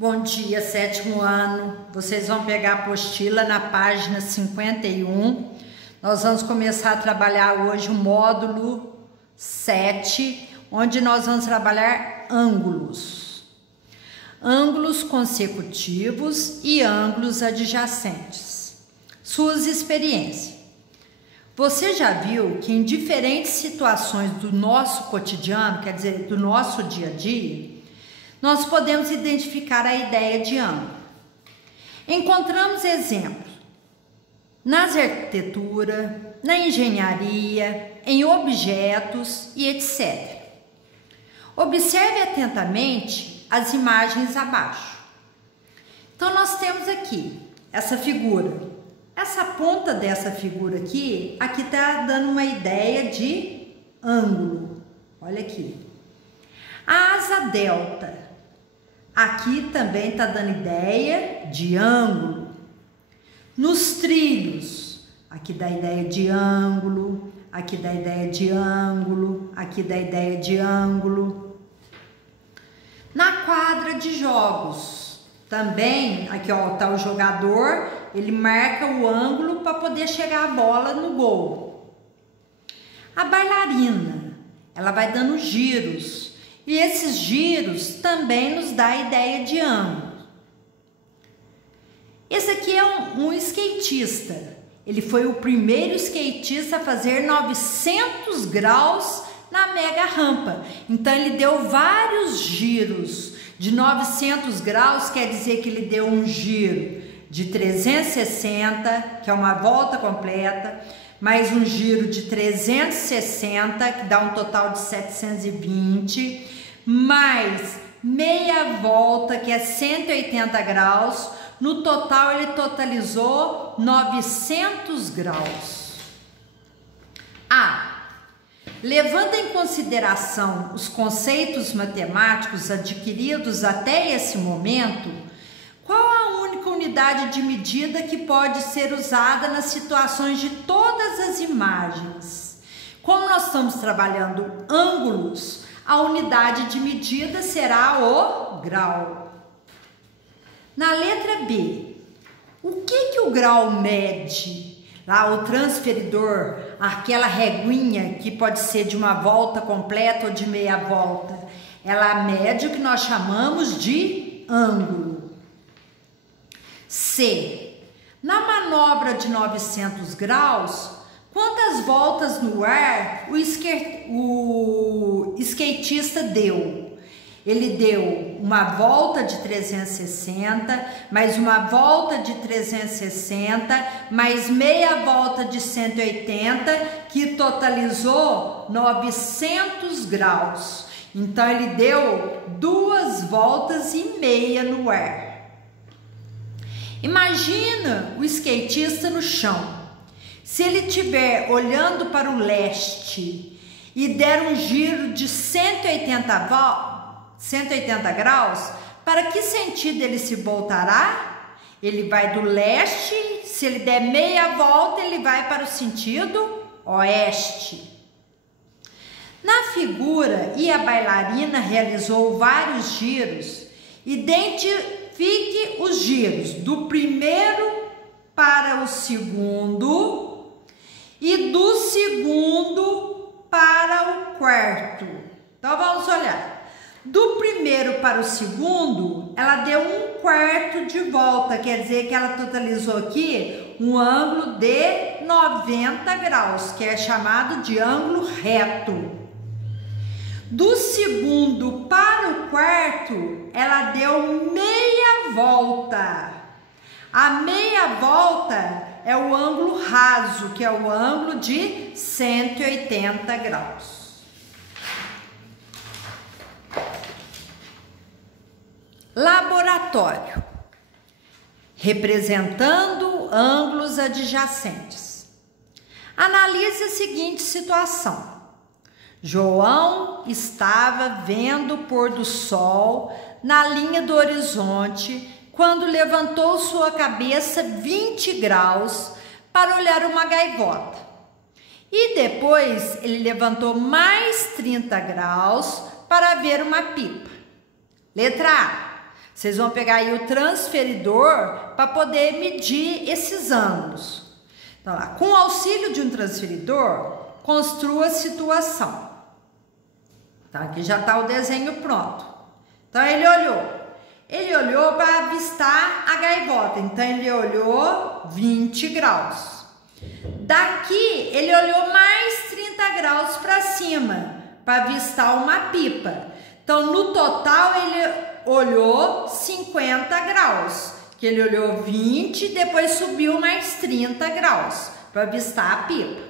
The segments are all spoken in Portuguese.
Bom dia, sétimo ano. Vocês vão pegar a apostila na página 51. Nós vamos começar a trabalhar hoje o módulo 7, onde nós vamos trabalhar ângulos. Ângulos consecutivos e ângulos adjacentes. Suas experiências. Você já viu que em diferentes situações do nosso cotidiano, quer dizer, do nosso dia a dia, nós podemos identificar a ideia de ângulo. Encontramos exemplos na arquitetura, na engenharia, em objetos e etc. Observe atentamente as imagens abaixo. Então, nós temos aqui essa figura. Essa ponta dessa figura aqui está dando uma ideia de ângulo. Olha aqui. A asa delta. Aqui também está dando ideia de ângulo. Nos trilhos, aqui dá ideia de ângulo, aqui dá ideia de ângulo, aqui dá ideia de ângulo. Na quadra de jogos, também, aqui ó, tá o jogador, ele marca o ângulo para poder chegar a bola no gol. A bailarina, ela vai dando giros. E esses giros também nos dá a ideia de ângulo. Esse aqui é um skatista. Ele foi o primeiro skatista a fazer 900 graus na mega rampa. Então ele deu vários giros de 900 graus, quer dizer que ele deu um giro de 360, que é uma volta completa, mais um giro de 360, que dá um total de 720, mais meia volta, que é 180 graus. No total, ele totalizou 900 graus. Levando em consideração os conceitos matemáticos adquiridos até esse momento, qual a única unidade de medida que pode ser usada nas situações de todas as imagens? Como nós estamos trabalhando ângulos, a unidade de medida será o grau. Na letra B, o que o grau mede? Lá o transferidor, aquela reguinha que pode ser de uma volta completa ou de meia volta, ela mede o que nós chamamos de ângulo. C. Na manobra de 900 graus, quantas voltas no ar o skatista deu? Ele deu uma volta de 360, mais uma volta de 360, mais meia volta de 180, que totalizou 900 graus. Então, ele deu 2 voltas e meia no ar. Imagina o skatista no chão. Se ele estiver olhando para o leste e der um giro de 180 graus, para que sentido ele se voltará? Ele vai do leste, se ele der meia volta, ele vai para o sentido oeste. Na figura, e a bailarina realizou vários giros, identifique os giros do primeiro para o segundo e do segundo para o quarto. Então vamos olhar. Do primeiro para o segundo, ela deu 1/4 de volta, quer dizer que ela totalizou aqui um ângulo de 90 graus, que é chamado de ângulo reto. Do segundo para o quarto, ela deu meia volta. A meia volta é o ângulo raso, que é o ângulo de 180 graus. Laboratório. Representando ângulos adjacentes. Analise a seguinte situação. João estava vendo o pôr do sol na linha do horizonte quando levantou sua cabeça 20 graus para olhar uma gaivota. E depois ele levantou mais 30 graus para ver uma pipa. Letra A. Vocês vão pegar aí o transferidor para poder medir esses ângulos. Então, lá, com o auxílio de um transferidor, construa a situação. Então, aqui já está o desenho pronto. Então, ele olhou para avistar a gaivota. Então, ele olhou 20 graus. Daqui, ele olhou mais 30 graus para cima, para avistar uma pipa. Então, no total, ele olhou 50 graus. Que ele olhou 20, depois subiu mais 30 graus para avistar a pipa.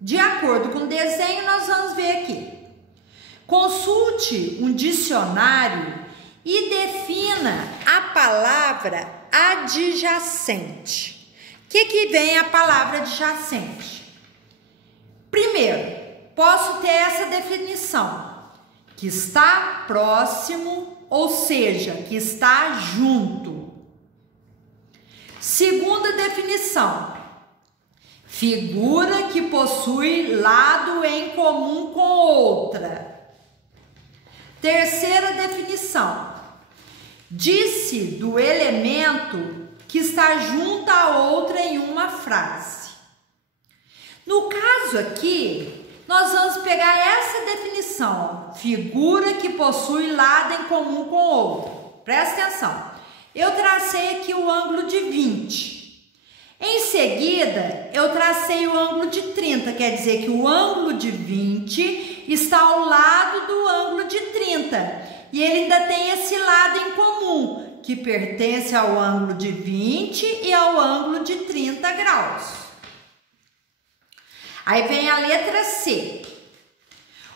De acordo com o desenho, nós vamos ver aqui. Consulte um dicionário e defina a palavra adjacente. O que vem a palavra adjacente? Primeiro, posso ter essa definição, que está próximo, ou seja, que está junto. Segunda definição, figura que possui lado em comum com outra. Terceira definição, disse do elemento que está junto a outra em uma frase. No caso aqui, nós vamos pegar essa definição, figura que possui lado em comum com outro. Presta atenção, eu tracei aqui o ângulo de 20. Em seguida, eu tracei o ângulo de 30, quer dizer que o ângulo de 20 está ao lado do ângulo de 30. E ele ainda tem esse lado em comum, que pertence ao ângulo de 20 e ao ângulo de 30 graus. Aí vem a letra C.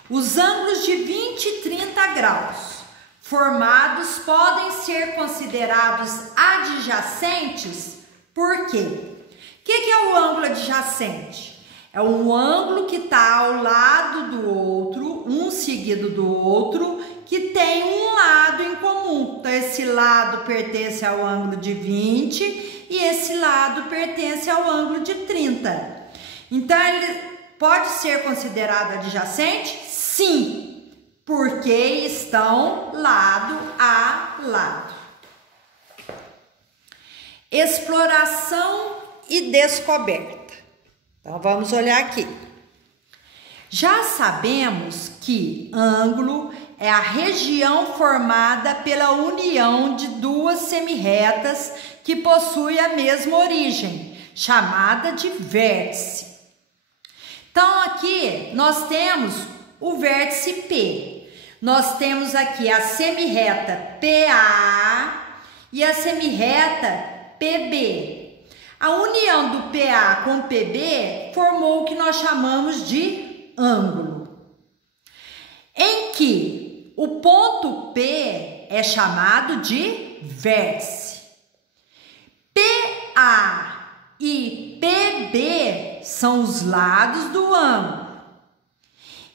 Os ângulos de 20 e 30 graus formados podem ser considerados adjacentes. Por quê? O que é o ângulo adjacente? É um ângulo que está ao lado do outro, um seguido do outro, que tem um lado em comum. Então, esse lado pertence ao ângulo de 20 e esse lado pertence ao ângulo de 30. Então, ele pode ser considerado adjacente? Sim, porque estão lado a lado. Exploração e descoberta. Então, vamos olhar aqui. Já sabemos que ângulo é a região formada pela união de duas semirretas que possuem a mesma origem, chamada de vértice. Então, aqui nós temos o vértice P. Nós temos aqui a semirreta PA e a semirreta PB. A união do PA com PB formou o que nós chamamos de ângulo, em que o ponto P é chamado de vértice. PA e PB são os lados do ângulo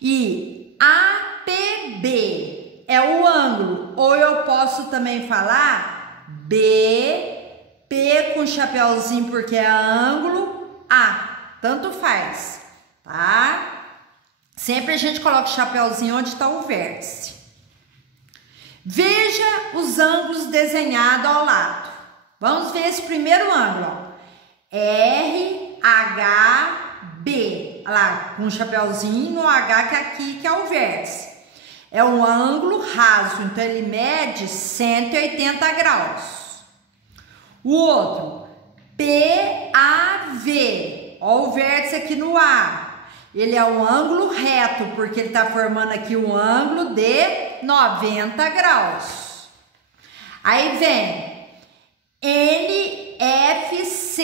e APB é o ângulo, ou eu posso também falar B, P com chapeuzinho porque é ângulo, A, tanto faz, tá? Sempre a gente coloca o chapeuzinho onde está o vértice. Veja os ângulos desenhados ao lado. Vamos ver esse primeiro ângulo, ó. RHB, olha lá, com um chapeuzinho no H que é aqui, que é o vértice. É um ângulo raso, então ele mede 180 graus. O outro, PAV, ó o vértice aqui no A. Ele é um ângulo reto, porque ele está formando aqui um ângulo de 90 graus. Aí vem NFC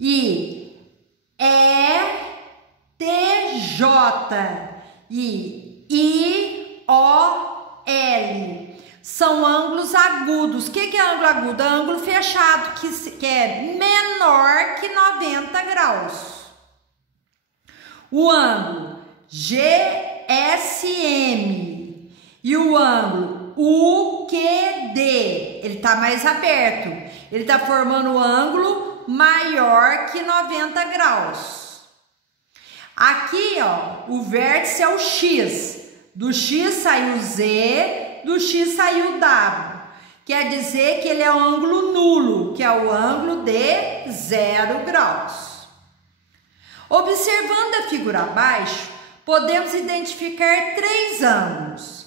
e ETJ e IOL. São ângulos agudos. O que é ângulo agudo? É ângulo fechado, que é menor que 90 graus. O ângulo GSM e o ângulo UQD, ele está mais aberto. Ele está formando um ângulo maior que 90 graus. Aqui, ó, o vértice é o X. Do X saiu Z, do X saiu W. quer dizer que ele é um ângulo nulo, que é o ângulo de 0 graus. Observando a figura abaixo, podemos identificar 3 ângulos.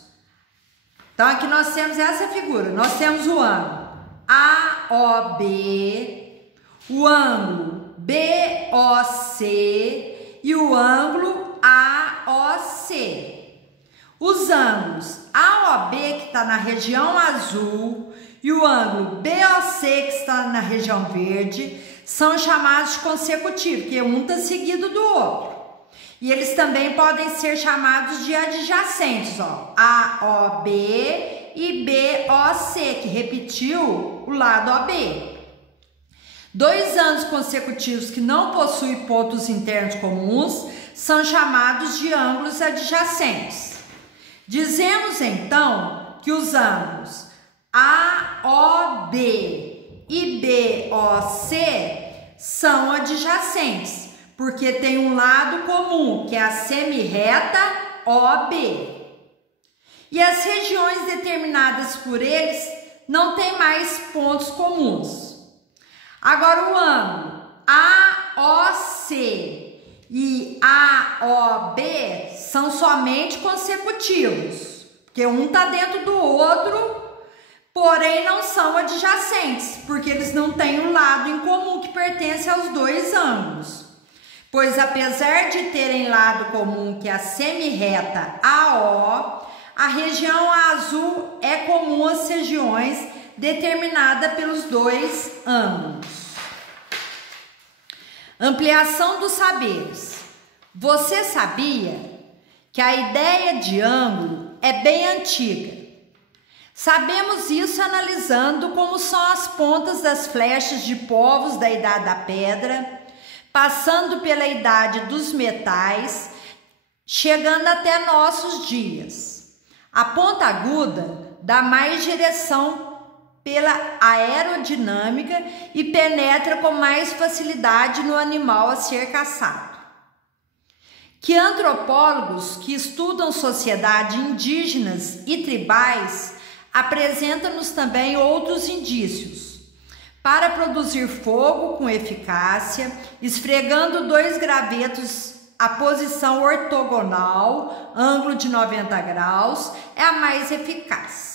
Então, aqui nós temos essa figura. Nós temos o ângulo AOB, o ângulo BOC e o ângulo AOC. Os ângulos AOB, que está na região azul, e o ângulo BOC, que está na região verde, são chamados de consecutivos, porque um está seguido do outro. E eles também podem ser chamados de adjacentes, ó, AOB e BOC, que repetiu o lado AB. 2 ângulos consecutivos que não possuem pontos internos comuns são chamados de ângulos adjacentes. Dizemos então que os ângulos AOB e BOC são adjacentes, porque tem um lado comum, que é a semirreta OB. E as regiões determinadas por eles não têm mais pontos comuns. Agora o ângulo AOC e AOB são somente consecutivos, porque um está dentro do outro, porém não são adjacentes, porque eles não têm um lado em comum que pertence aos 2 ângulos. Pois apesar de terem lado comum, que é a semirreta AO, a região azul é comum às regiões determinada pelos 2 ângulos. Ampliação dos saberes. Você sabia que a ideia de ângulo é bem antiga? Sabemos isso analisando como são as pontas das flechas de povos da Idade da Pedra, passando pela Idade dos Metais, chegando até nossos dias. A ponta aguda dá mais direção pela aerodinâmica e penetra com mais facilidade no animal a ser caçado. Que antropólogos que estudam sociedades indígenas e tribais apresentam-nos também outros indícios. Para produzir fogo com eficácia, esfregando 2 gravetos, a posição ortogonal, ângulo de 90 graus, é a mais eficaz.